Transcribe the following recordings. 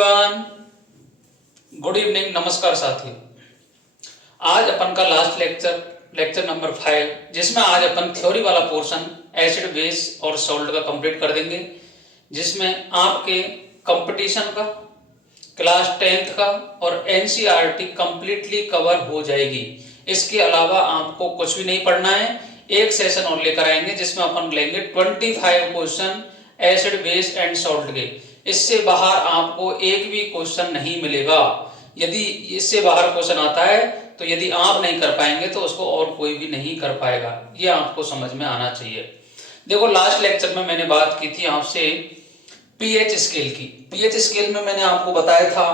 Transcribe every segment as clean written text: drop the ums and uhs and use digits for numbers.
Everyone, good evening, नमस्कार साथियों। आज अपन का लास्ट लेक्चर नंबर 5, जिसमें आज अपन थ्योरी वाला पोर्शन एसिड बेस और सॉल्ट का कंप्लीट कर देंगे, जिसमें आपके कंपटीशन का, क्लास 10th का और एनसीईआरटी कंप्लीटली कवर हो जाएगी। इसके अलावा आपको कुछ भी नहीं पढ़ना है। एक सेशन और लेकर आएंगे जिसमें अपन लेंगे 25 question acid base and salt के। इससे बाहर आपको एक भी क्वेश्चन नहीं मिलेगा। यदि इससे बाहर क्वेश्चन आता है तो यदि आप नहीं कर पाएंगे तो उसको और कोई भी नहीं कर पाएगा। ये आपको समझ में आना चाहिए। देखो, लास्ट लेक्चर में मैंने बात की थी आपसे पीएच स्केल की। पीएच स्केल में मैंने आपको बताया था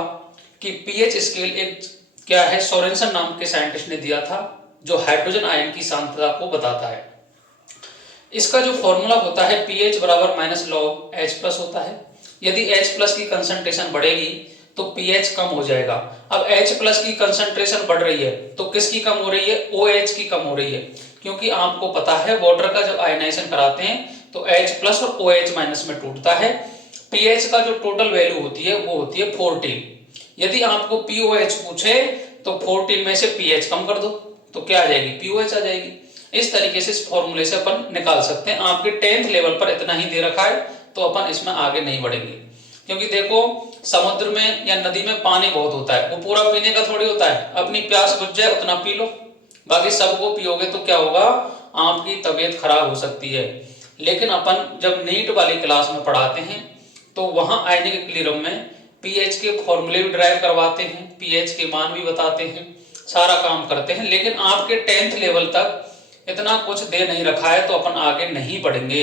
कि पीएच स्केल एक क्या है, सोरेनसन नाम के साइंटिस्ट ने दिया था, जो हाइड्रोजन आयन की सांद्रता को बताता है। इसका जो फॉर्मूला होता है पीएच बराबर माइनस लॉग एच प्लस होता है। यदि एच प्लस की कंसंट्रेशन बढ़ेगी तो पीएच कम हो जाएगा। अब एच प्लस की कंसंट्रेशन बढ़ रही है तो किसकी कम हो रही है? ओएच की कम हो रही है, क्योंकि आपको पता है वाटर का जब आयनाइजेशन कराते हैं तो एच प्लस और ओएच माइनस में टूटता है। पीएच का जो टोटल वैल्यू होती है वो होती है 14। यदि आपको पीओएच पूछे तो 14 में से पीएच कम कर दो तो क्या आ जाएगी? पीओएच आ जाएगी। इस तरीके से इस फॉर्मूले से अपन निकाल सकते हैं। आपके 10th लेवल पर इतना ही दे रखा है तो अपन इसमें आगे नहीं बढ़ेंगे, क्योंकि देखो समुद्र में या नदी में पानी बहुत होता है, वो पूरा पीने का थोड़ी होता है। अपनी प्यास बुझ जाए उतना पी लो, बाकी सबको पियोगे तो क्या होगा? आपकी तबीयत खराब हो सकती है। लेकिन अपन जब नीट वाली क्लास में पढ़ाते हैं तो वहां आयनिक इक्विलिब्रियम में पीएच के फॉर्मूले भी ड्राइव करवाते हैं, पीएच के मान भी बताते हैं, सारा काम करते हैं। लेकिन आपके 10th लेवल तक इतना कुछ दे नहीं रखा है तो अपन आगे नहीं बढ़ेंगे।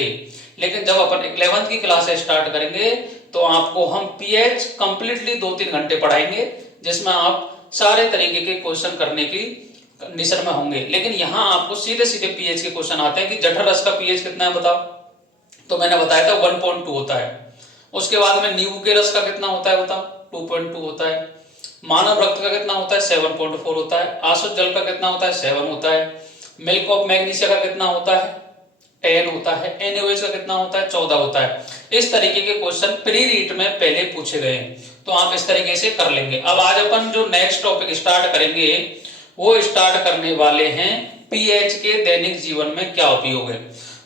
लेकिन जब अपन 11th की क्लास स्टार्ट करेंगे तो आपको हम पीएच कंप्लीटली 2-3 घंटे पढ़ाएंगे, जिसमें आप सारे तरीके के क्वेश्चन करने की कंडीशन में होंगे। लेकिन यहाँ आपको सीधे सीधे पीएच के क्वेश्चन आते हैं कि जठर रस का पीएच कितना है बताओ, तो मैंने बताया था 1.2 होता है। उसके बाद में नींबू के रस का कितना होता है बताओ? 2.2 होता है। मानव रक्त का कितना होता है? 7.4 होता है। आसुत जल का कितना होता है? 7 होता है। मिल्क ऑफ मैग्नीशिया का कितना होता है? 10 होता है। NaOH का कितना होता है? 14 होता है। इस तरीके के क्वेश्चन प्री रीट में पहले पूछे गए हैं, तो आप इस तरीके से कर लेंगे। अब आज अपन जो नेक्स्ट टॉपिक स्टार्ट करेंगे वो स्टार्ट करने वाले हैं पीएच के दैनिक जीवन में क्या उपयोग है।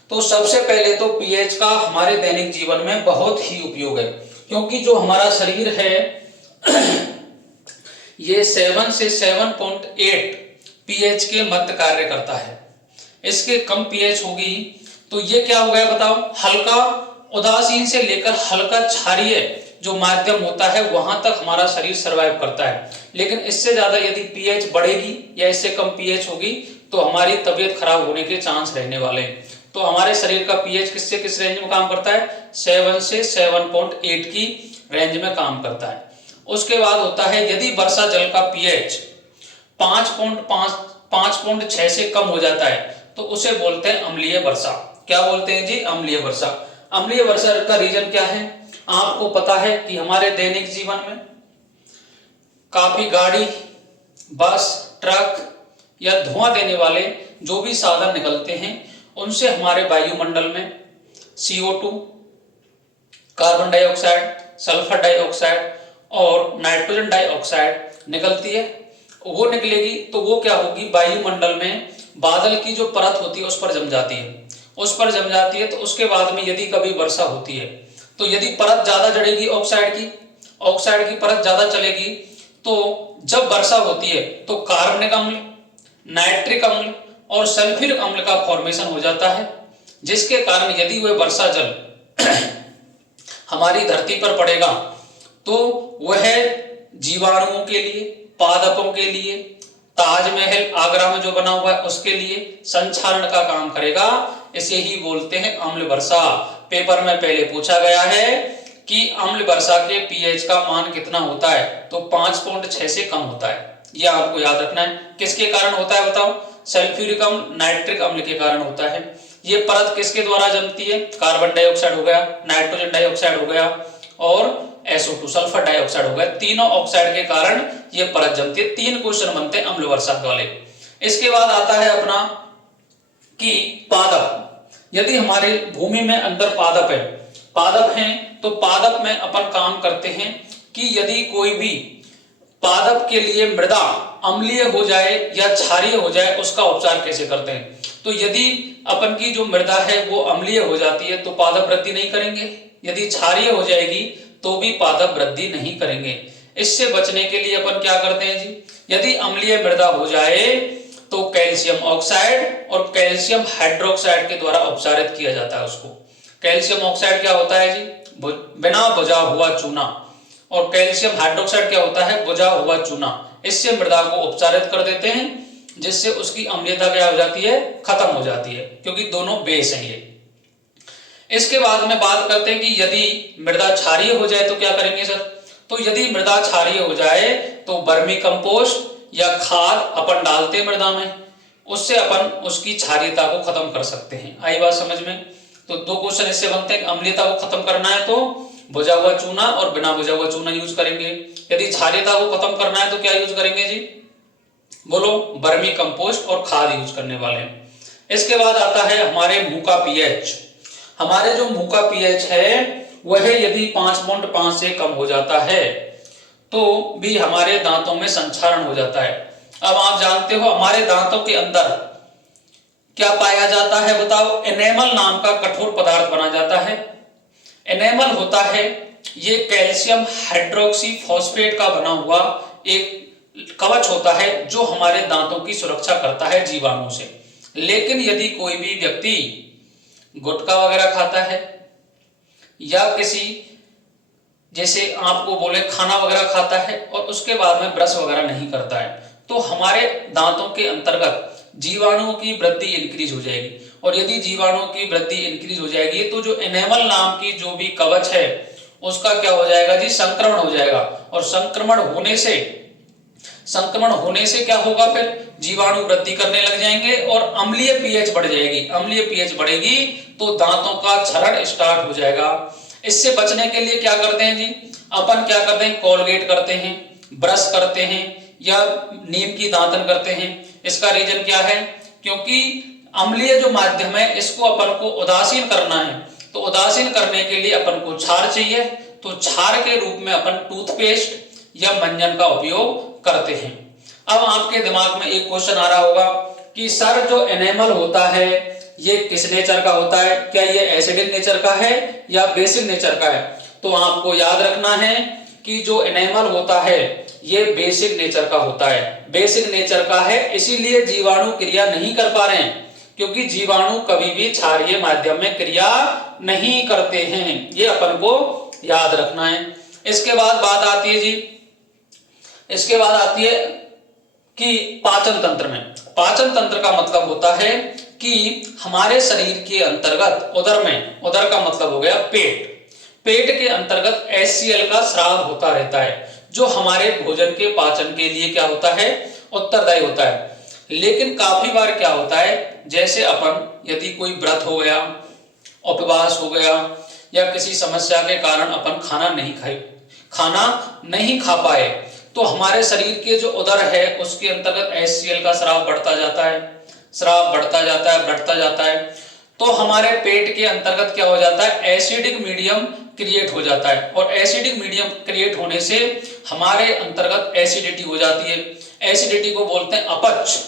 तो सबसे पहले तो पीएच का हमारे दैनिक जीवन में बहुत ही उपयोग है, क्योंकि जो हमारा शरीर है ये 7 से 7.8 पीएच के मध्य कार्य करता है। इसके कम पीएच होगी तो ये क्या हो गया बताओ? हल्का उदासीन से लेकर हल्का क्षारीय जो माध्यम होता है वहां तक हमारा शरीर सरवाइव करता है। लेकिन इससे ज्यादा यदि पीएच बढ़ेगी या इससे कम पीएच होगी तो हमारी तबीयत खराब होने के चांस रहने वाले हैं। तो हमारे शरीर का पीएच किससे किस रेंज में काम करता है? 7 से 7.8 की रेंज में काम करता है। उसके बाद होता है यदि वर्षा जल का पीएच 5.6 से कम हो जाता है तो उसे बोलते हैं अम्लीय वर्षा। क्या बोलते हैं जी? अम्लीय वर्षा। अम्लीय वर्षा का रीजन क्या है? आपको पता है कि हमारे दैनिक जीवन में काफी गाड़ी, बस, ट्रक या धुआं देने वाले जो भी साधन निकलते हैं उनसे हमारे वायुमंडल में CO2, carbon dioxide, sulphur dioxide और नाइट्रोजन डाइऑक्साइड निकलती है। वो निकलेगी तो वो क्या होगी? वायुमंडल में बादल की जो परत होती है उस पर जम जाती है। उस पर जम जाती है तो उसके बाद में यदि कभी वर्षा होती है तो यदि परत ज्यादा जड़ेगी ऑक्साइड की परत ज्यादा चलेगी तो जब वर्षा होती है तो कार्बनिक अम्ल, नाइट्रिक अम्ल और सल्फ्यूरिक अम्ल का फॉर्मेशन हो जाता है, जिसके कारण यदि वह वर्षा जल हमारी धरती पर पड़ेगा तो वह जीवाणुओं के लिए, पादपों के लिए, ताजमहल आगरा में जो बना हुआ है उसके लिए संक्षारण का काम करेगा। इसे ही बोलते हैं अम्ल वर्षा। पेपर में पहले पूछा गया है कि अम्ल वर्षा के पीएच का मान कितना होता है, तो 5.6 से कम होता है। यह आपको याद रखना है। किसके कारण होता है बताओ? सल्फ्यूरिक अम्ल, नाइट्रिक अम्ल के कारण होता है। ये परत किसके द्वारा जमती है? कार्बन डाइऑक्साइड हो गया, नाइट्रोजन डाइऑक्साइड हो गया और SO2 सल्फर डाइऑक्साइड हो गया। तीनों ऑक्साइड के कारण ये परत जमती है। 3 क्वेश्चन बनते हैं अम्ल वर्षा वाले। इसके बाद आता है अपना कि पादप। यदि हमारे भूमि में अंदर पादप है तो पादप में अपन काम करते हैं कि यदि कोई भी पादप के लिए मृदा अम्लीय हो जाए या क्षारीय हो जाए उसका उपचार कैसे करते हैं। तो यदि अपन की जो मृदा है वो अम्लीय हो जाती है तो पादप वृद्धि नहीं करेंगे, यदि क्षारीय हो जाएगी तो भी पादप वृद्धि नहीं करेंगे। इससे बचने के लिए अपन क्या करते हैं जी, यदि अम्लीय मृदा हो जाए तो कैल्शियम ऑक्साइड और कैल्शियम हाइड्रोक्साइड के द्वारा उपचारित किया जाता है उसको। कैल्शियम ऑक्साइड क्या होता है जी, बिना बुझा हुआ चूना, और कैल्शियम हाइड्रोक्साइड क्या होता है, बुझा हुआ चूना। इससे मृदा को उपचारित कर देते हैं जिससे उसकी अम्लीयता क्या हो जाती है, खत्म हो जाती है, क्योंकि दोनों बेस हैं ये। इसके बाद में बात करते हैं कि यदि मृदा क्षारीय हो जाए तो क्या करेंगे सर। तो यदि मृदा क्षारीय हो जाए तो वर्मी कंपोस्ट या खाद अपन डालते हैं मृदा में, उससे अपन उसकी क्षारीयता को खत्म कर सकते हैं। आई बात समझ में। तो दो क्वेश्चन इससे बनते हैं, अम्लीयता को खत्म करना है तो बुझा हुआ चूना और बिना बुझा हुआ चूना यूज करेंगे, यदि क्षारीयता को खत्म करना है तो क्या यूज करेंगे जी, बोलो, वर्मी कंपोस्ट और खाद यूज करने वाले हैं। इसके बाद आता है हमारे मुंह का पीएच। हमारे जो मुंह का पीएच है वह यदि 5.5 से कम हो जाता है तो भी हमारे दांतों में संक्षारण हो जाता है। अब आप जानते हो हमारे दांतों के अंदर क्या पाया जाता है, बताओ। एनेमल नाम का कठोर पदार्थ बना जाता है। एनेमल होता है ये कैल्शियम हाइड्रोक्सी फॉस्फेट का बना हुआ एक कवच होता है जो हमारे दांतों की सुरक्षा करता है जीवाणुओं से। लेकिन यदि कोई भी व्यक्ति गुटखा वगैरह खाता है या किसी जैसे आपको बोले खाना वगैरह खाता है और उसके बाद में ब्रश वगैरह नहीं करता है तो हमारे दांतों के अंतर्गत जीवाणुओं की वृद्धि इंक्रीज हो जाएगी। और यदि जीवाणुओं की वृद्धि इंक्रीज हो जाएगी तो जो एनेमल नाम की जो भी कवच है उसका क्या हो जाएगा जी, संक्रमण हो जाएगा। और संक्रमण होने से क्या होगा, फिर जीवाणु वृद्धि करने लग जाएंगे और अम्लीय पीएच बढ़ जाएगी। अम्लीय पीएच बढ़ेगी तो दांतों का क्षरण स्टार्ट हो जाएगा। इससे बचने के लिए क्या करते हैं जी, अपन क्या करते हैं, कोलगेट करते हैं, ब्रश करते हैं या नीम की दांतन करते हैं। इसका रीजन क्या है, क्योंकि अम्लीय जो माध्यम है इसको अपन को उदासीन करना है। तो उदासीन करने के लिए अपन को क्षार चाहिए, तो क्षार के रूप में अपन टूथपेस्ट या मंजन का उपयोग करते हैं। अब आपके दिमाग में एक क्वेश्चन आ रहा होगा कि सर जो एनेमल होता है ये किस नेचर का होता है, क्या ये एसिडिक नेचर का है या बेसिक नेचर का है। तो आपको याद रखना है कि जो एनेमल होता है ये बेसिक नेचर का होता है। बेसिक नेचर का है इसीलिए जीवाणु क्रिया नहीं कर पा रहे हैं, क्योंकि जीवाणु कभी भी क्षारीय माध्यम में क्रिया नहीं करते हैं, ये अपन को याद रखना है। इसके बाद बात आती है जी, इसके बाद आती है कि पाचन तंत्र में। पाचन तंत्र का मतलब होता है कि हमारे शरीर के अंतर्गत उदर का मतलब हो गया पेट। पेट के अंतर्गत HCl का स्राव होता रहता है जो हमारे भोजन के पाचन के लिए क्या होता है, उत्तरदायी होता है। लेकिन काफी बार क्या होता है, जैसे अपन यदि कोई व्रत हो गया, उपवास हो गया या किसी समस्या के कारण अपन खाना नहीं खा पाए तो हमारे शरीर के जो उदर है उसके अंतर्गत HCl का स्राव बढ़ता जाता है। तो हमारे पेट के अंतर्गत क्या हो जाता है, एसिडिक मीडियम क्रिएट हो जाता है। और एसिडिक मीडियम क्रिएट होने से हमारे अंतर्गत एसिडिटी हो जाती है। एसिडिटी को बोलते हैं अपच।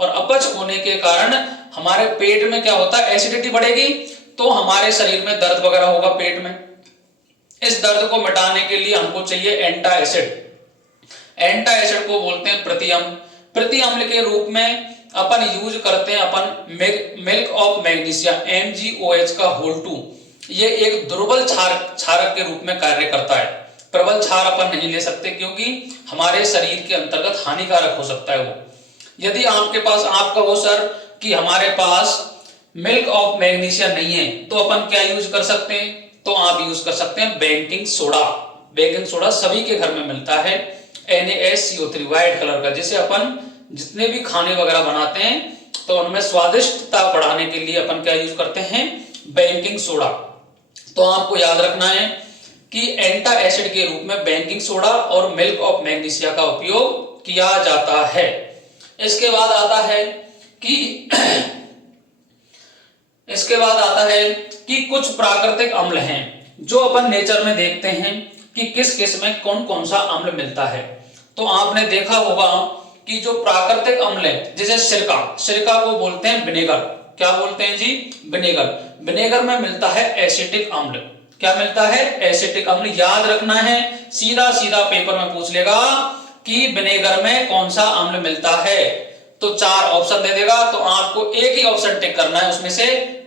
और अपच होने के कारण हमारे पेट में क्या होता है, एसिडिटी बढ़ेगी तो हमारे शरीर में दर्द वगैरह होगा पेट में। इस दर्द को मिटाने के लिए हमको चाहिए एंटाएसिड। एंटाएसिड को बोलते हैं प्रतिअम्ल। प्रतिअम्ल के रूप में अपन यूज करते हैं अपन मिल्क ऑफ मैग्नीशिया MgOH का होल 2। ये एक दुर्बल क्षारक के रूप में कार्य करता है। प्रबल क्षार अपन नहीं ले सकते क्योंकि हमारे शरीर के अंतर्गत हानिकारक हो सकता है वो। यदि आपके पास आप कहो सर कि हमारे पास मिल्क ऑफ मैग्नीशिया नहीं है तो अपन क्या यूज कर सकते हैं, तो आप यूज कर सकते हैं बेकिंग सोडा। बेकिंग सोडा सभी के घर में मिलता है, NaSCO3 व्हाइट कलर का, जिसे अपन जितने भी खाने वगैरह बनाते हैं तो उनमें स्वादिष्टता बढ़ाने के लिए अपन क्या यूज करते हैं, बेकिंग सोडा। तो आपको याद रखना है कि एंटा एसिड के रूप में बेकिंग सोडा और मिल्क ऑफ मैग्नीशिया का उपयोग किया जाता है। इसके बाद आता है कि कुछ प्राकृतिक अम्ल हैं जो अपन नेचर में देखते हैं कि किस किस में कौन कौन सा अम्ल मिलता है। तो आपने देखा होगा कि जो प्राकृतिक अम्ल है, जैसे सिरका, सिरका को बोलते हैं विनेगर। क्या बोलते हैं जी? विनेगर। विनेगर में मिलता है एसिटिक अम्ल। क्या मिलता है? एसिटिक अम्ल। याद रखना है, सीधा सीधा पेपर में पूछ लेगा कि विनेगर में कौन सा अम्ल मिलता है, तो 4 ऑप्शन दे देगा, तो आपको एक ही ऑप्शन टिक करना है उसमें से,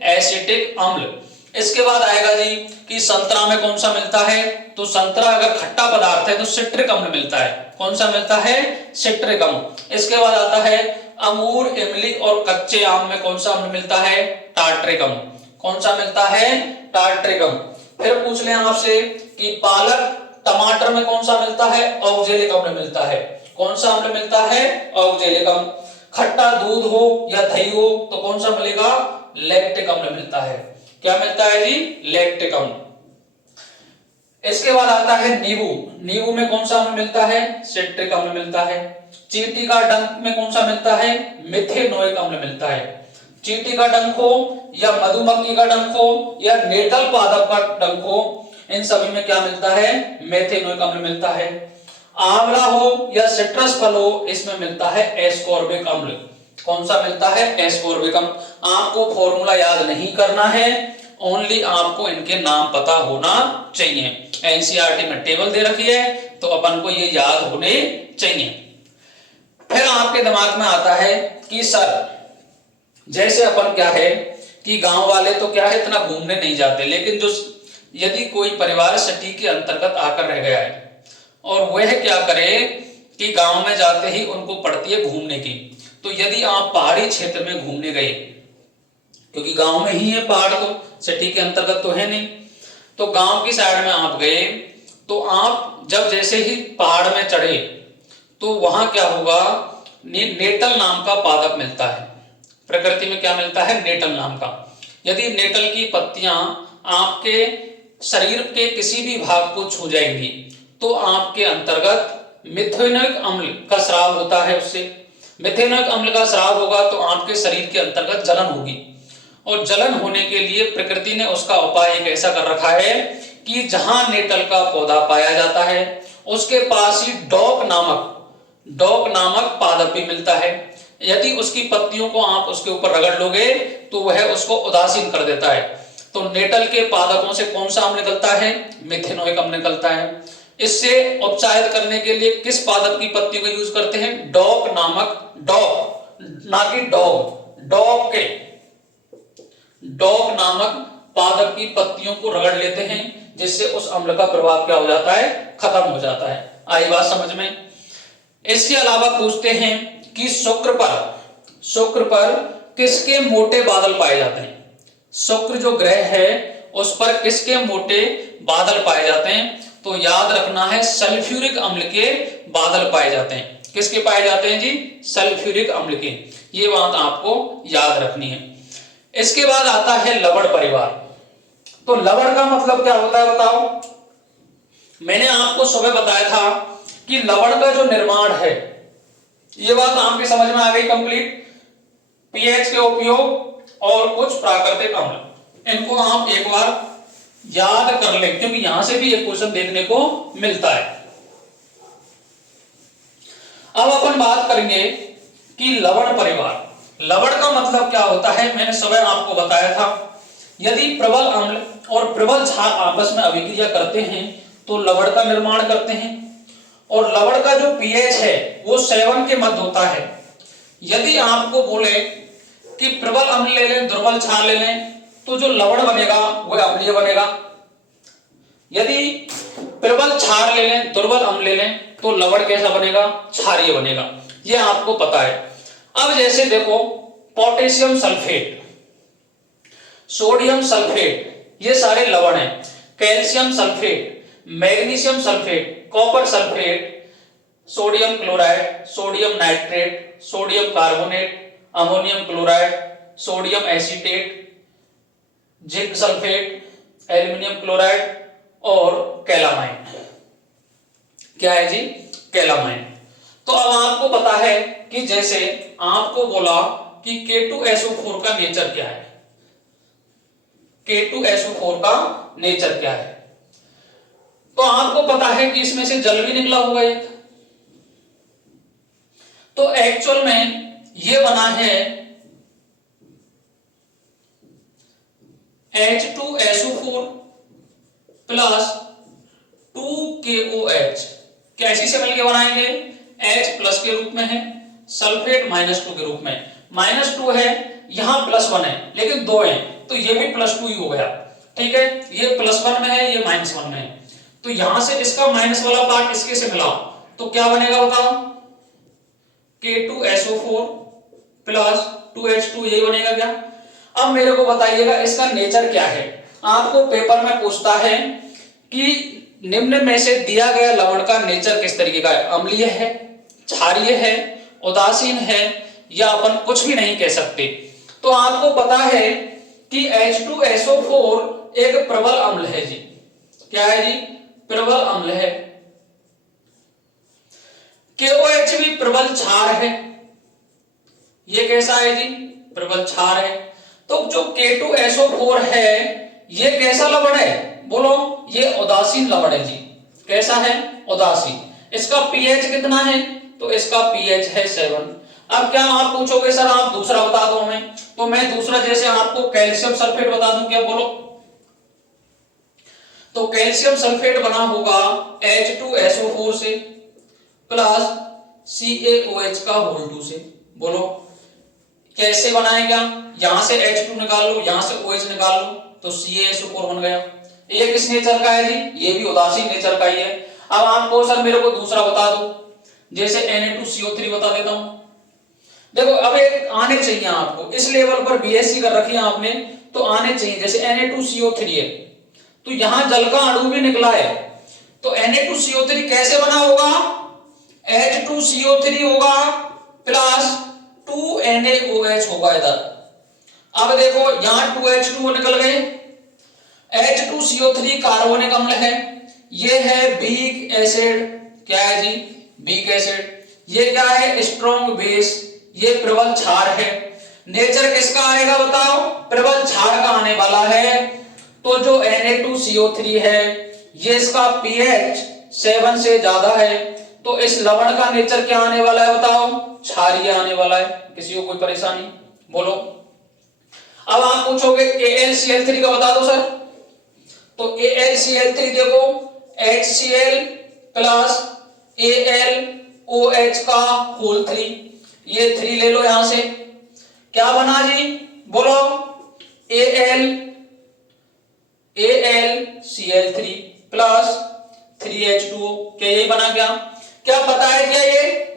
एसिटिक अम्ल। इसके बाद आएगा जी कि संतरा में कौन सा मिलता है, तो संतरा अगर खट्टा पदार्थ है तो सिट्रिक अम्ल मिलता है। कौन सा मिलता है? सिट्रिक अम्ल। इसके बाद आता है अंगूर, इमली और कच्चे आम में कौन सा अम्ल मिलता है? टार्ट्रिक अम्ल। कौन सा मिलता है? टार्ट्रिक अम्ल। फिर पूछ लें आपसे कि पालक, टमाटर में कौन सा मिलता है? ऑक्जेलिक अम्ल मिलता है। कौन सा अम्ल मिलता है? ऑक्जेलिक अम्ल। खट्टा दूध हो या दही हो तो कौन सा मिलेगा? लैक्टिक अम्ल मिलता है। क्या मिलता है जी? लैक्टिक अम्ल। इसके बाद आता है नींबू। नींबू में कौन सा अम्ल मिलता है? सिट्रिक अम्ल मिलता है। चींटी का डंक में कौन सा मिलता है? मिथेनोइक अम्ल मिलता है। चींटी का डंक हो या मधुमक्खी का डंक हो या नेटल पादप का डंक हो, इन सभी में क्या मिलता है? मेथेनोइक अम्ल मिलता है। आंवला हो या सिट्रस फल हो, इसमें मिलता है एस्कॉर्बिक अम्ल। कौन सा मिलता है? एस्कॉर्बिक अम्ल। आपको फॉर्मूला याद नहीं करना है, ओनली आपको इनके नाम पता होना चाहिए। एनसीईआरटी में टेबल दे रखी है तो अपन को ये याद होने चाहिए। फिर आपके दिमाग में आता है कि सर, जैसे अपन क्या है कि गांव वाले तो क्या है इतना घूमने नहीं जाते, लेकिन जो यदि कोई परिवार सिटी के अंतर्गत आकर रह गया है और वह क्या करे कि गांव में जाते ही उनको पड़ती है घूमने की, तो यदि आप पहाड़ी क्षेत्र में घूमने गए, क्योंकि गांव में ही है पहाड़, तो सिटी के अंतर्गत तो है नहीं, तो गांव की साइड में आप गए तो आप जब जैसे ही पहाड़ में चढ़े तो वहां क्या होगा, नेटल नाम का पादप मिलता है। प्रकृति में क्या मिलता है? नेटल नाम का। यदि नेटल की पत्तियां आपके शरीर के किसी भी भाग को छू जाएंगी तो आपके अंतर्गत मिथेनोइक अम्ल का स्राव होता है। उससे मिथेनोइक अम्ल का स्राव होगा तो आपके शरीर के अंतर्गत जलन होगी, और जलन होने के लिए प्रकृति ने उसका उपाय एक ऐसा कर रखा है कि जहां नेटल का पौधा पाया जाता है उसके पास ही डॉक नामक पादप भी मिलता है। यदि उसकी पत्तियों को आप उसके ऊपर रगड़ लोगे तो वह उसको उदासीन कर देता है। तो नेटल के पादपों से कौन सा अम्ल निकलता है? मिथेनोइक अम्ल निकलता है। इससे उपचारित करने के लिए किस पादप की पत्तियों का यूज करते हैं? डॉक नामक, डॉक ना कि डॉग, डॉक नामक पादप की पत्तियों को रगड़ लेते हैं, जिससे उस अम्ल का प्रभाव क्या हो जाता है? खत्म हो जाता है। आई बात समझ में? इसके अलावा पूछते हैं कि शुक्र पर किसके मोटे बादल पाए जाते हैं? शुक्र जो ग्रह है उस पर किसके मोटे बादल पाए जाते हैं? तो याद रखना है सल्फ्यूरिक अम्ल के बादल पाए जाते हैं। किसके पाए जाते हैं जी? सल्फ्यूरिक अम्ल के। ये बात आपको याद रखनी है। इसके बाद आता है लवण परिवार। तो लवण का मतलब क्या होता है बताओ? मैंने आपको सुबह बताया था कि लवण का जो निर्माण है, ये बात आपके समझ में आ गई कंप्लीट। पीएच के उपयोग और कुछ प्राकृतिक अम्ल, इनको आप एक बार याद कर लें क्योंकि यहां से भी एक क्वेश्चन देखने को मिलता है। अब अपन बात करेंगे कि लवण परिवार। लवण का मतलब क्या होता है? मैंने सुबह आपको बताया था, यदि प्रबल अम्ल और प्रबल क्षार आपस में अभिक्रिया करते हैं तो लवण का निर्माण करते हैं, और लवण का जो पीएच है वो 7 के मध्य होता है। यदि आपको बोले कि प्रबल अम्ल ले लें, दुर्बल क्षार ले लें, तो जो लवण बनेगा वह अम्लीय बनेगा। यदि प्रबल क्षार ले लें, दुर्बल अम्ल ले लें, तो लवण कैसा बनेगा? क्षारीय बनेगा। यह आपको पता है। अब जैसे देखो, पोटेशियम सल्फेट, सोडियम सल्फेट, ये सारे लवण हैं। Calcium sulphate, magnesium sulphate, copper sulphate, sodium chloride, sodium nitrate, sodium carbonate, ammonium chloride, sodium acetate, zinc sulphate, aluminium chloride और कैलामाइन। क्या है जी? कैलामाइन। तो अब आपको पता है कि जैसे आपको बोला कि K2SO4 का नेचर क्या है, K2SO4 का नेचर क्या है, तो तो आपको पता है कि इसमें से जल भी निकला होगा एक। तो एक्चुअल में ये बना है H2SO4 प्लस 2KOH। कैसी से मिलकर बनाएंगे? H प्लस के रूप में है, सल्फेट -2 के रूप में। -2 है, यहां +1 है, लेकिन 2 है तो ये भी +2 ही हो गया। ठीक है, ये +1 में है, ये -1 में है, तो यहां से इसका माइनस वाला पार्ट इसके से मिला तो क्या बनेगा बताओ? K2SO4 प्लस 2H2, यही बनेगा क्या? अब मेरे को बताइएगा इसका नेचर क्या है। आपको पेपर में पूछता है कि निम्न में से दिया गया लवण का नेचर किस तरीके का है? अम्लीय है, क्षारीय है, उदासीन है, या अपन कुछ भी नहीं कह सकते। तो आपको पता है कि H2SO4 एक प्रबल अम्ल है जी। क्या है जी? प्रबल अम्ल है। KOH भी प्रबल क्षार है। ये कैसा है जी? प्रबल क्षार है। तो जो K2SO4 है ये कैसा लवण है? बोलो, ये उदासीन लवण है जी। कैसा है? उदासीन। इसका pH कितना है? तो इसका pH है 7। अब क्या आप पूछोगे सर आप दूसरा बता दो हमें, तो मैं दूसरा जैसे आपको कैल्शियम सल्फेट बता दूं, क्या बोलो? तो कैल्शियम सल्फेट बना होगा H2SO4 से प्लस CaOH का होल 2 से। बोलो कैसे बनाएगा? यहां से H2 निकाल लो, यहां से OH निकाल लो तो CaSO4 बन गया। ये किस नेचर का है जी? ये भी उदासीन नेचर का ही है। अब आपको सर मेरे को दूसरा बता दो, जैसे Na2CO3 बता देता हूं। देखो अब एक आने चाहिए आपको, इस लेवल पर बीएससी कर रखी है आपने तो आने चाहिए। जैसे Na2CO3 है तो यहां जल का अणु भी निकला है, तो Na2CO3 कैसे बना होगा? H2CO3 होगा प्लस 2NaOH होगा इधर। अब देखो यहां 2H2 निकल गए, H2CO3 कार्बोनिक अम्ल है, ये है वीक एसिड। क्या है जी? Weak acid. ये क्या है? Strong base. ये प्रबल क्षार है। नेचर किसका आएगा बताओ? प्रबल क्षार का आने वाला है। तो जो Na2CO3 है ये इसका pH 7 से ज्यादा है, तो इस लवण का नेचर क्या आने वाला है बताओ? क्षारीय आने वाला है। किसी को कोई परेशानी? बोलो। अब आप पूछोगे AlCl3 का बता दो सर, तो AlCl3 देखो HCl प्लस AlOH का होल 3, ये 3 ले लो यहां से। क्या बना जी? बोलो AlCl3 प्लस 3H2O। क्या यही बना? क्या पता है क्या?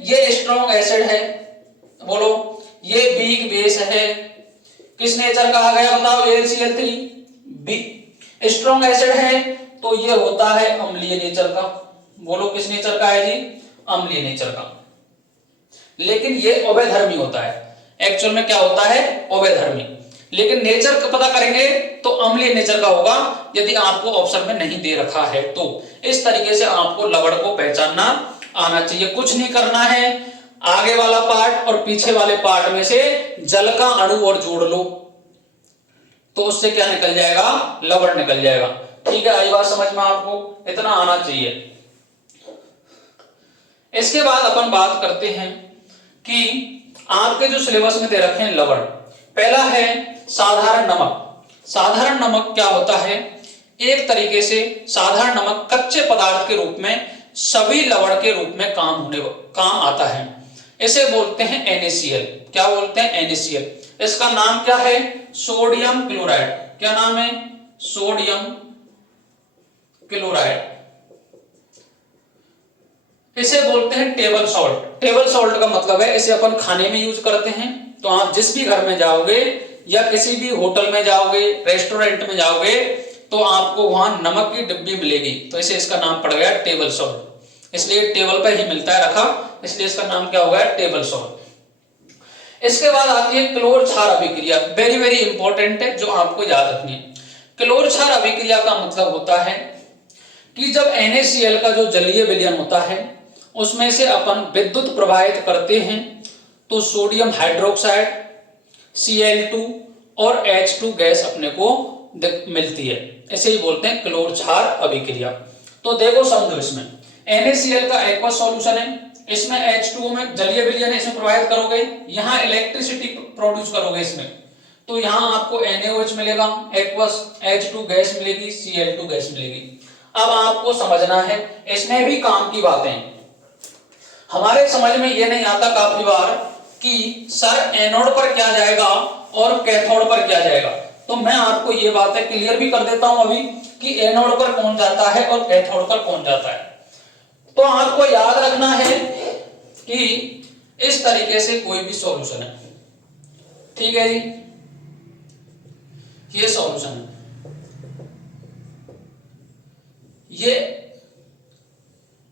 ये स्ट्रॉन्ग एसिड है। बोलो ये वीक बेस है। किस नेचर का आ गया बताओ? AlCl3 स्ट्रॉन्ग एसिड है तो ये होता है अम्लीय नेचर का। बोलो किस नेचर का है जी? अम्लीय नेचर का। लेकिन ये अवैधर्मी होता है। एक्चुअल में क्या होता है? अवैधर्मी। लेकिन नेचर का पता करेंगे तो अम्लीय नेचर का होगा, यदि आपको ऑप्शन में नहीं दे रखा है तो। इस तरीके से आपको लवण को पहचानना आना चाहिए। कुछ नहीं करना है, आगे वाला पार्ट और पीछे वाले पार्ट में से जल का अणु और जोड़ लो तो उससे क्या निकल जाएगा? लवण निकल जाएगा। ठीक है, आई बात समझ में आपको? इतना आना चाहिए। इसके बाद अपन बात करते हैं कि आपके जो सिलेबस में दे रखे हैं लवण। पहला है साधारण नमक। साधारण नमक क्या होता है? एक तरीके से साधारण नमक कच्चे पदार्थ के रूप में सभी लवण के रूप में काम आता है। इसे बोलते हैं NaCl। क्या बोलते हैं? NaCl। इसका नाम क्या है? Sodium chloride. क्या नाम है? Sodium chloride. इसे बोलते हैं टेबल सॉल्ट। टेबल सॉल्ट का मतलब है इसे अपन खाने में यूज करते हैं। तो आप जिस भी घर में जाओगे या किसी भी होटल में जाओगे, रेस्टोरेंट में जाओगे तो आपको वहां नमक की डिब्बी मिलेगी, तो इसे इसका नाम पड़ गया टेबल सॉल्ट। इसलिए टेबल पे ही मिलता है रखा, इसलिए इसका नाम क्या हो गया? Table salt. इसके बाद आती है क्लोर क्षार अभिक्रिया। वेरी वेरी इंपॉर्टेंट है, जो आपको याद रखनी है। क्लोर क्षार अभिक्रिया का मतलब होता है कि जब NaCl का जो जलीय विलयन होता है उसमें से अपन विद्युत प्रवाहित करते हैं तो सोडियम हाइड्रोक्साइड, Cl2 और H2 गैस अपने को मिलती है। इसे ही बोलते हैं क्लोर क्षार अभिक्रिया। तो देखो समझो, इसमें NaCl का एक्वस सॉल्यूशन है, इसमें H2O में जलीय विलयन है, इसमें प्रोवाइड करोगे, यहाँ इलेक्ट्रिसिटी प्रोड्यूस करोगे इसमें, तो यहाँ आपको NaOH मिलेगा एक्वस, H2 गैस मिलेगी, Cl2 गैस मिलेगी। अब आपको समझना है, इसमें भी काम की बातें हमारे समझ में ये नहीं आता काफी बार कि सर एनोड पर क्या जाएगा और कैथोड पर क्या जाएगा, तो मैं आपको ये बातें क्लियर भी कर देता हूं अभी कि एनोड पर कौन जाता है और कैथोड पर कौन जाता है। तो आपको याद रखना है कि इस तरीके से कोई भी सॉल्यूशन है, ठीक है जी, ये सॉल्यूशन है, ये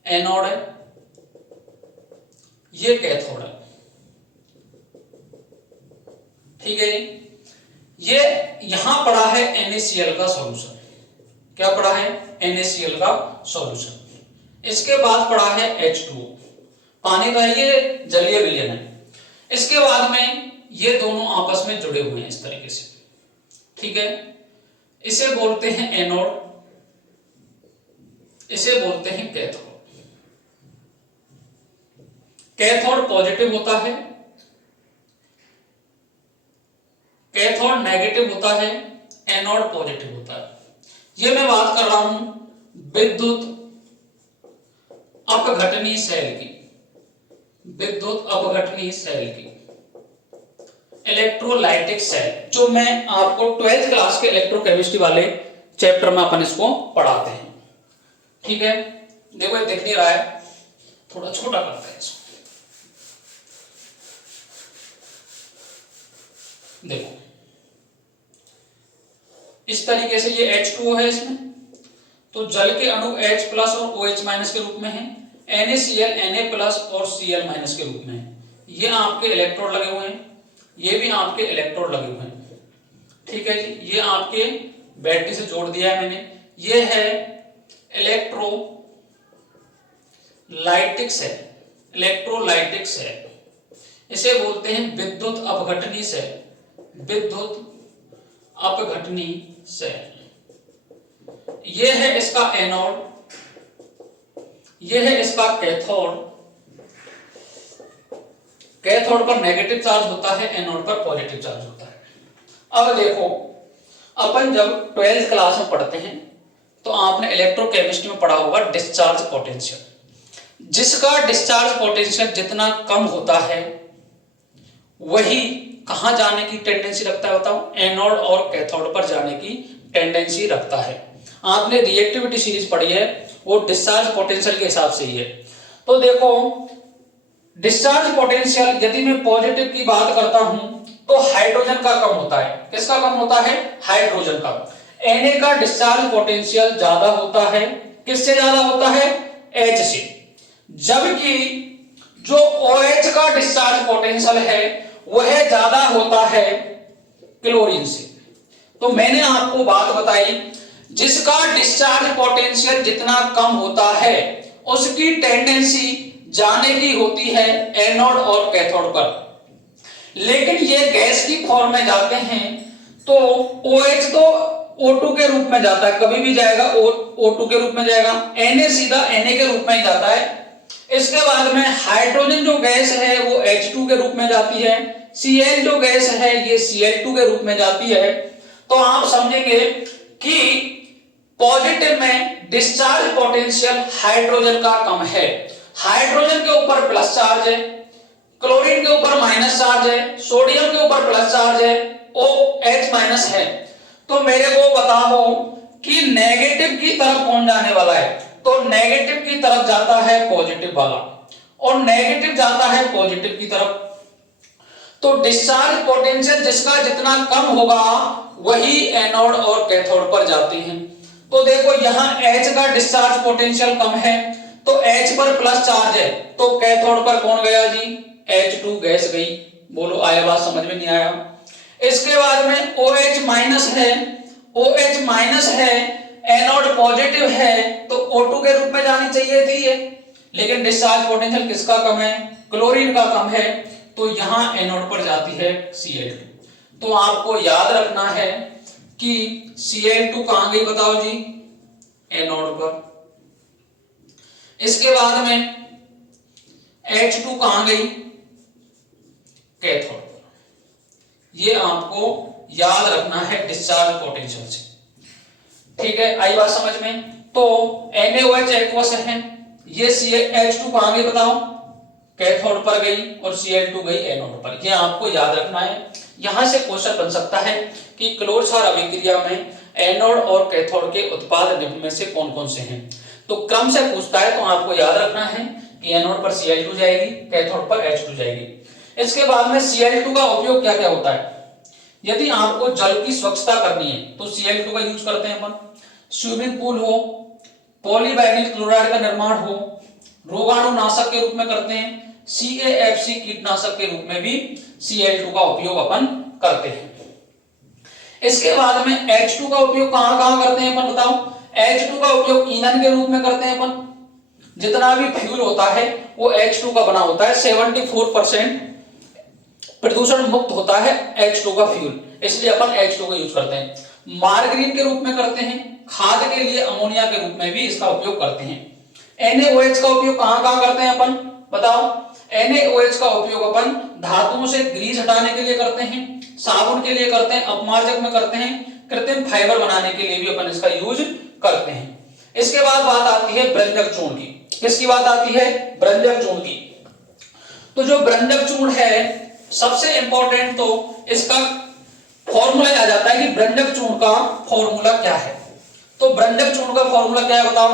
एनोड है, ये कैथोड है, ठीक है जी। ये यहां पड़ा है NaCl का सॉल्यूशन, क्या पड़ा है, NaCl का सॉल्यूशन। इसके बाद पड़ा है H2O, पानी का ये जलीय विलयन है। इसके बाद में ये दोनों आपस में जुड़े हुए हैं इस तरीके से, ठीक है, इसे बोलते हैं एनोड, इसे बोलते हैं कैथोड। कैथोड पॉजिटिव होता है, कैथोड नेगेटिव होता है, एनोड पॉजिटिव होता है। ये मैं बात कर रहा हूं विद्युत अपघटनी सेल की, विद्युत अपघटनी सेल की, इलेक्ट्रोलाइटिक सेल, जो मैं आपको 12th क्लास के इलेक्ट्रोकेमिस्ट्री वाले चैप्टर में अपन इसको पढ़ाते हैं, ठीक है। देखो ये दिख नहीं रहा है, थोड़ा छोटा करते हैं इसको, देखो इस तरीके से ये H2O है इसमें, तो जल के अणु H प्लस और OH माइनस के रूप में है, NaCl Na प्लस और Cl माइनस के रूप में है। ये आपके इलेक्ट्रोड लगे हुए हैं, ये भी आपके इलेक्ट्रोड लगे हुए हैं, ठीक है जी। ये आपके बैटरी से जोड़ दिया है मैंने। ये है इलेक्ट्रोलाइटिक सेल, इलेक्ट्रोलाइटिक सेल, इसे बोलते हैं विद्युत अपघटनी सेल, विद्युत अपघटनी सेल। ये है इसका एनोड, ये है इसका कैथोड। कैथोड पर नेगेटिव चार्ज होता है, एनोड पर पॉजिटिव चार्ज होता है। अब देखो, अपन जब 12th क्लास में पढ़ते हैं तो आपने इलेक्ट्रोकेमिस्ट्री में पढ़ा होगा डिस्चार्ज पोटेंशियल। जिसका डिस्चार्ज पोटेंशियल जितना कम होता है वही कहां जाने की टेंडेंसी रखता है, बताओ, एनोड और कैथोड पर जाने की टेंडेंसी रखता है। आपने रिएक्टिविटी सीरीज पढ़ी है, वो डिस्चार्ज पोटेंशियल के हिसाब से ही है। तो देखो डिस्चार्ज पोटेंशियल यदि मैं पॉजिटिव की बात करता हूं तो हाइड्रोजन का कम होता है। किसका कम होता है? हाइड्रोजन का। Na का डिस्चार्ज पोटेंशियल ज्यादा होता है, किससे ज्यादा होता है? H से। जबकि जो OH का डिस्चार्ज पोटेंशियल है वह ज्यादा होता है क्लोरीन से। तो मैंने आपको बात बताई, जिसका डिस्चार्ज पोटेंशियल जितना कम होता है उसकी टेंडेंसी जाने की होती है एनोड और कैथोड पर। लेकिन ये गैस की फॉर्म में जाते हैं तो OH तो O2 के रूप में जाता है, कभी भी जाएगा O2 के रूप में जाएगा, Na सीधा Na के रूप में ही जाता है। इसके बाद में हाइड्रोजन जो गैस है वो H2 के रूप में जाती है, Cl जो गैस है ये Cl2 के रूप में जाती है। तो आप समझेंगे कि पॉजिटिव में डिस्चार्ज पोटेंशियल हाइड्रोजन का कम है। हाइड्रोजन के ऊपर प्लस चार्ज है, क्लोरीन के ऊपर माइनस चार्ज है, सोडियम के ऊपर प्लस चार्ज है, OH माइनस है। तो मेरे को बताओ कि नेगेटिव की तरफ कौन जाने वाला है? तो नेगेटिव की तरफ जाता है पॉजिटिव वाला, और नेगेटिव जाता है पॉजिटिव की तरफ। तो डिस्चार्ज पोटेंशियल जिसका जितना कम होगा वही एनोड और कैथोड पर जाती हैं। तो देखो यहां H का डिस्चार्ज पोटेंशियल कम है तो H पर प्लस चार्ज है, तो कैथोड पर कौन गया जी? H2 गैस गई। बोलो आया बात समझ में नहीं आया? इसके बाद में OH माइनस है, OH माइनस है, एनोड पॉजिटिव है, तो O2 के रूप में जानी चाहिए थी ये, लेकिन डिस्चार्ज पोटेंशियल किसका कम है? क्लोरीन का कम है, तो यहां एनोड पर जाती है Cl2। तो आपको याद रखना है कि Cl2 कहां गई बताओ जी? एनोड पर। इसके बाद में H2 कहां गई, कैथोड पर। ये आपको याद रखना है डिस्चार्ज पोटेंशियल से, ठीक है। आई बात समझ में। तो NaOH एक्वस है, ये H2 कहां गई बताओ, कैथोड पर गई, और Cl2 गई एनोड पर। ये आपको याद रखना है। यहां से क्वेश्चन बन सकता है कि क्लोर क्षार अभिक्रिया में एनोड और कैथोड के उत्पाद निम्न में से कौन कौन से हैं। तो क्रम से पूछता है, तो आपको याद रखना है कि एनोड पर Cl2 जाएगी, कैथोड पर H2 जाएगी। इसके बाद में Cl2 का उपयोग क्या क्या होता है। यदि आपको जल की स्वच्छता करनी है तो Cl2 का यूज करते हैं अपन। स्विमिंग पूल हो, पॉलीवाइनिल क्लोराइड का निर्माण हो, रोगाणुनाशक के रूप में करते हैं, CAFC कीटनाशक के रूप में भी Cl2 का उपयोग अपन करते हैं। इसके बाद में H2 का उपयोग कहां कहां करते हैं अपन बताओ। H2 का उपयोग ईंधन के रूप में करते हैं अपन। जितना भी फ्यूल होता है वो H2 का बना होता है। 74% प्रदूषण मुक्त होता है H2 का फ्यूल, इसलिए अपन H2 का यूज करते हैं। मार्गरीन के रूप में करते हैं, खाद के लिए अमोनिया के रूप में भी इसका उपयोग करते हैं। NaOH का उपयोग कहां कहां करते हैं अपन बताओ। NaOH का उपयोग अपन धातुओं से ग्रीस हटाने के लिए करते हैं, साबुन के लिए करते हैं, अपमार्जक में करते हैं, कृत्रिम फाइबर बनाने के लिए भी अपन इसका यूज करते हैं। इसके बाद बात आती है ब्रंजक चूर्ण की। किसकी बात आती है, ब्रंजक चूर्ण की। तो जो ब्रंजक चूर्ण है सबसे इंपॉर्टेंट, तो इसका फॉर्मूला आ जाता है कि ब्रंजक चूर्ण का फॉर्मूला क्या है। तो ब्रंजक चूर्ण का फॉर्मूला क्या है बताओ,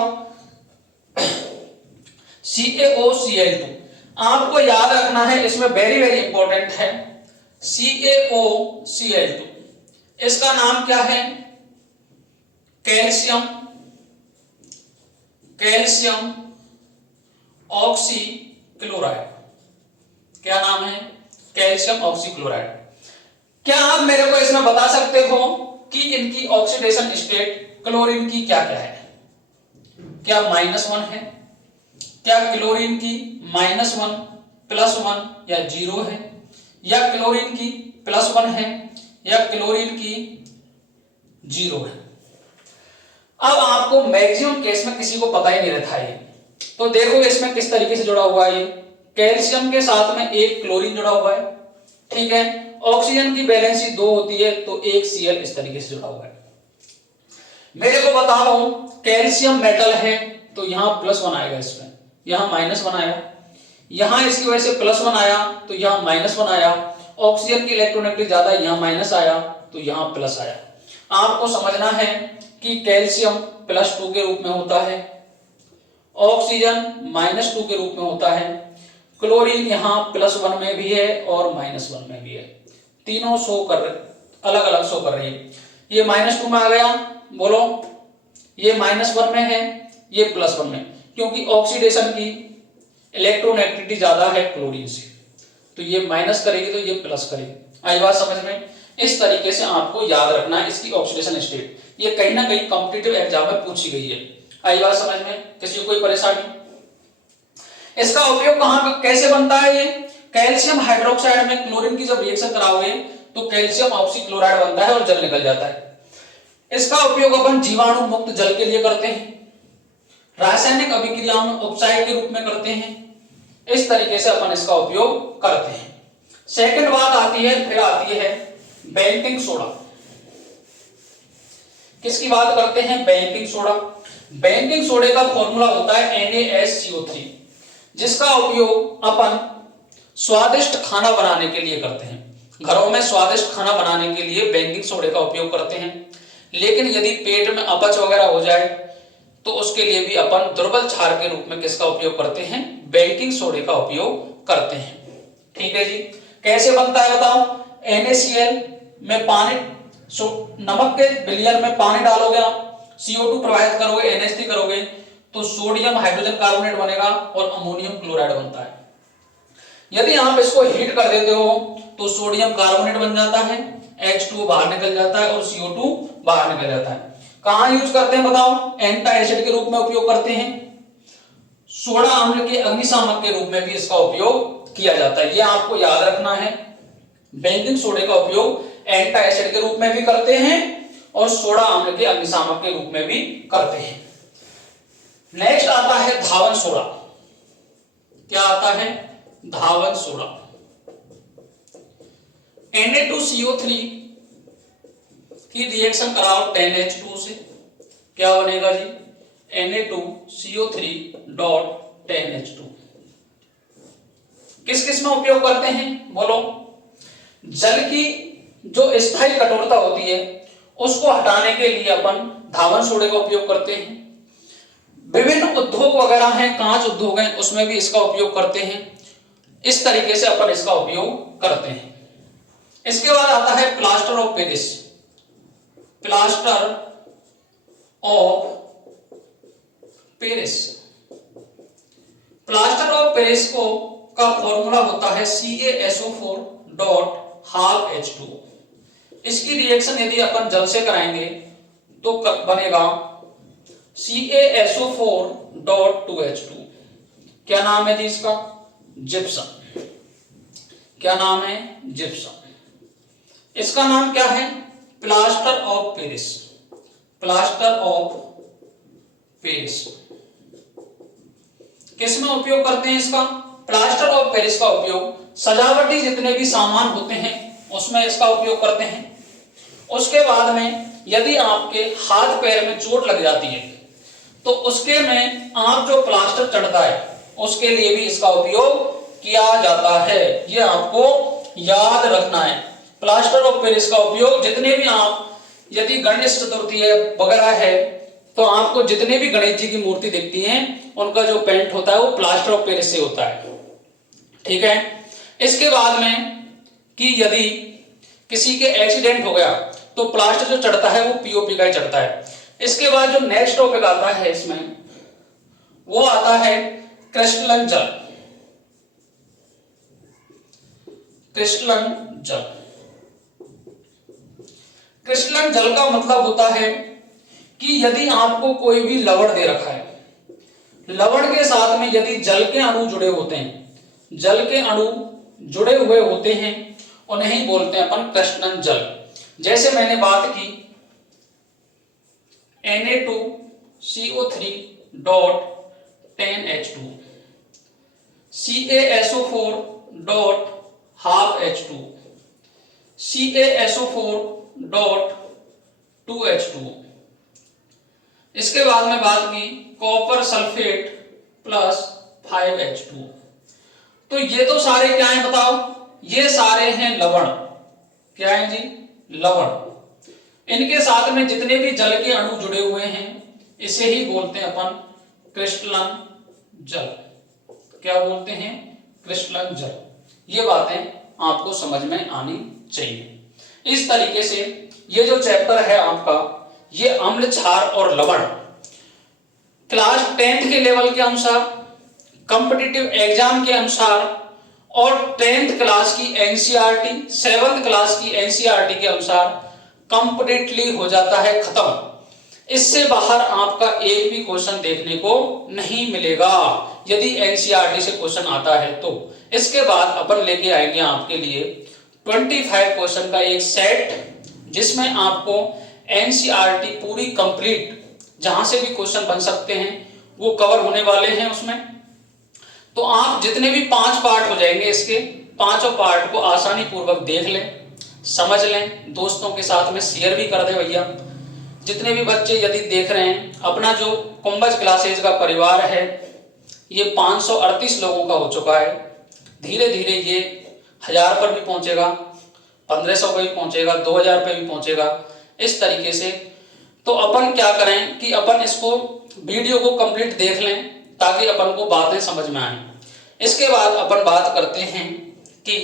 CaOCl2। आपको याद रखना है, इसमें वेरी वेरी इंपॉर्टेंट है CaOCl2। इसका नाम क्या है, कैल्शियम ऑक्सीक्लोराइड। क्या नाम है, कैल्शियम ऑक्सीक्लोराइड। क्या आप मेरे को इसमें बता सकते हो कि इनकी ऑक्सीडेशन स्टेट क्लोरीन की क्या क्या है। क्या -1 है, क्या क्लोरीन की -1 +1 या 0 है, या क्लोरीन की +1 है, या क्लोरीन की 0 है। अब आपको मैक्सिमम केस में किसी को पता ही नहीं रहता है। तो देखो इसमें किस तरीके से जुड़ा हुआ है। कैल्शियम के साथ में एक क्लोरीन जुड़ा हुआ है, ठीक है। ऑक्सीजन की वैलेंसी 2 होती है, तो एक Cl इस तरीके से जुड़ा हुआ है। मेरे को बता रहा हूं कैल्शियम मेटल है, तो यहां +1 आएगा, इसमें यहां -1 आया, यहां इसकी वजह से +1 आया, तो यहां -1 आया। ऑक्सीजन की इलेक्ट्रोनेगेटिव ज्यादा, यहां माइनस आया, तो यहां प्लस आया। आपको समझना है कि कैल्शियम +2 के रूप में होता है, ऑक्सीजन -2 के रूप में होता है, क्लोरीन यहां +1 में भी है और -1 में भी है। तीनों शो कर अलग अलग शो कर रही है। ये -2 में आ गया, बोलो ये -1 में है, ये +1 में, क्योंकि ऑक्सीडेशन की इलेक्ट्रोनेगेटिविटी ज्यादा है क्लोरीन से, तो ये माइनस करेगी तो ये प्लस करेगी। आई बात समझ में। इस तरीके से आपको याद रखना है इसकी ऑक्सीडेशन स्टेट। ये कहीं ना कहीं कॉम्पिटिटिव एग्जाम में पूछी गई है। आई बात समझ में, किसी को कोई परेशानी। इसका उपयोग कहां कैसे बनता है। ये कैल्शियम हाइड्रोक्साइड में क्लोरीन की जब रिएक्शन कराओगे तो कैल्शियम ऑक्सीक्लोराइड बनता है और जल निकल जाता है। इसका उपयोग अपन जीवाणु मुक्त जल के लिए करते हैं, रासायनिक अभिक्रियाओं में उपचाय के रूप में करते हैं। इस तरीके से अपन इसका उपयोग करते हैं। सेकंड बात आती है, फिर आती है बेंटिंग सोडा। किसकी बात करते हैं, बेंटिंग सोडा। बेंटिंग सोडे का फॉर्मूला होता है NaSCO3, जिसका उपयोग अपन स्वादिष्ट खाना बनाने के लिए करते हैं। घरों में स्वादिष्ट खाना बनाने के लिए बेकिंग सोडे का उपयोग करते हैं। लेकिन यदि पेट में अपच वगैरह हो जाए तो उसके लिए भी अपन दुर्बल क्षार के रूप में किसका उपयोग करते हैं, बेकिंग सोडे का उपयोग करते हैं। ठीक है जी। कैसे बनता है बताओ। NaCl में पानी, नमक के विलयन में पानी डालोगे आप, CO2 प्रवाहित करोगे, NH3 करोगे तो सोडियम हाइड्रोजन कार्बोनेट बनेगा और अमोनियम क्लोराइड बनता है। यदि आप इसको हीट कर देते हो तो सोडियम कार्बोनेट बन जाता है, H2 बाहर निकल जाता है और CO2 बाहर निकल जाता है। कहां यूज करते हैं बताओ, एंटी एसिड के रूप में उपयोग करते हैं, सोडा अम्ल के अग्निशामक के रूप में भी इसका उपयोग किया जाता है। यह आपको याद रखना है। बेकिंग सोडे का उपयोग एंटी एसिड के रूप में भी करते हैं और सोडा अम्ल के अग्निशामक के रूप में भी करते हैं। नेक्स्ट आता है धावन सोडा। क्या आता है? धावन सोडा। Na2CO3 की रिएक्शन कराओ 10H2 से, क्या बनेगा जी? Na2CO3 dot 10H2। किस किस में उपयोग करते हैं बोलो? जल की जो स्थायी कठोरता होती है उसको हटाने के लिए अपन धावन सोडे का उपयोग करते हैं। विभिन्न उद्योग वगैरह हैं, कांच उद्योग हैं, उसमें भी इसका उपयोग करते हैं। इस तरीके से अपन इसका उपयोग करते हैं। इसके बाद आता है plaster of Paris. Plaster of Paris. Plaster of Paris को का फॉर्मूला होता है CaSO4 डॉट हाफ H2। इसकी रिएक्शन यदि अपन जल से कराएंगे तो बनेगा CaSO4 डॉट 2H2। क्या नाम है जी इसका? जिप्सम। क्या नाम है? जिप्सम। इसका नाम क्या है? Plaster of Paris. Plaster of Paris. किस में उपयोग करते हैं इसका? प्लास्टर ऑफ पेरिस का उपयोग सजावटी जितने भी सामान होते हैं उसमें इसका उपयोग करते हैं। उसके बाद में यदि आपके हाथ पैर में चोट लग जाती है तो उसके में आप जो प्लास्टर चढ़ता है उसके लिए भी इसका उपयोग किया जाता है। ये आपको याद रखना है। प्लास्टर ऑफ पेरिस का उपयोग जितने भी आप, यदि गणेश चतुर्थी है वगैरह है तो आपको जितने भी गणेश जी की मूर्ति दिखती हैं उनका जो पेंट होता है वो प्लास्टर ऑफ पेरिस से होता है। ठीक है। इसके बाद में कि यदि किसी के एक्सीडेंट हो गया तो प्लास्टर जो चढ़ता है वो पीओपी का ही चढ़ता है। इसके बाद जो नेक्स्ट टॉपिक आता है इसमें वो आता है क्रिस्टलन जल। क्रिस्टलन जल। क्रिस्टलन जल का मतलब होता है कि यदि आपको कोई भी लवण दे रखा है, लवण के साथ में यदि जल के अणु जुड़े होते हैं, जल के अणु जुड़े हुए होते हैं, उन्हें ही बोलते हैं अपन क्रिस्टलन जल। जैसे मैंने बात की Na2CO3 dot 10H2, CaSO4 dot half H2, CaSO4 dot 2H2। इसके बाद में बात की कॉपर सल्फेट प्लस 5H2। तो ये तो सारे क्या हैं बताओ? ये सारे हैं लवण। क्या है जी? लवण। इनके साथ में जितने भी जल के अणु जुड़े हुए हैं इसे ही बोलते हैं अपन क्रिस्टलन जल। क्या बोलते हैं? क्रिस्टलन जल। ये बातें आपको समझ में आनी चाहिए। इस तरीके से ये जो चैप्टर है आपका, ये अम्ल, क्षार और लवण क्लास 10th के लेवल के अनुसार, कॉम्पिटिटिव एग्जाम के अनुसार और 10th क्लास की एनसीईआरटी, 7th क्लास की एनसीईआरटी के अनुसार कंप्लीटली हो जाता है खत्म। इससे बाहर आपका एक भी क्वेश्चन देखने को नहीं मिलेगा यदि एनसीईआरटी से क्वेश्चन आता है तो। इसके बाद अपन लेके आएंगे आपके लिए 25 क्वेश्चन का एक सेट जिसमें आपको एनसीईआरटी पूरी कंप्लीट जहां से भी क्वेश्चन बन सकते हैं वो कवर होने वाले हैं उसमें। तो आप जितने भी 5 पार्ट हो जाएंगे इसके, पांचों पार्ट को आसानी पूर्वक देख लें, समझ लें, दोस्तों के साथ में शेयर भी कर दें भैया। जितने भी बच्चे यदि देख रहे हैं, अपना जो कुंभज क्लासेज का परिवार है ये 538 लोगों का हो चुका है। धीरे धीरे ये 1000 पर भी पहुंचेगा, 1500 पे भी पहुंचेगा, 2000 पे भी पहुंचेगा। इस तरीके से तो अपन क्या करें कि अपन इसको वीडियो को कंप्लीट देख लें ताकि अपन को बातें समझ में आए। इसके बाद अपन बात करते हैं कि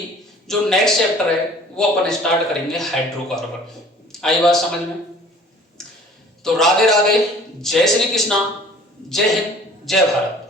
जो नेक्स्ट चैप्टर है वो अपन स्टार्ट करेंगे हाइड्रोकार्बन। आई बात समझ में? तो राधे राधे, जय श्री कृष्णा, जय हिंद, जय भारत।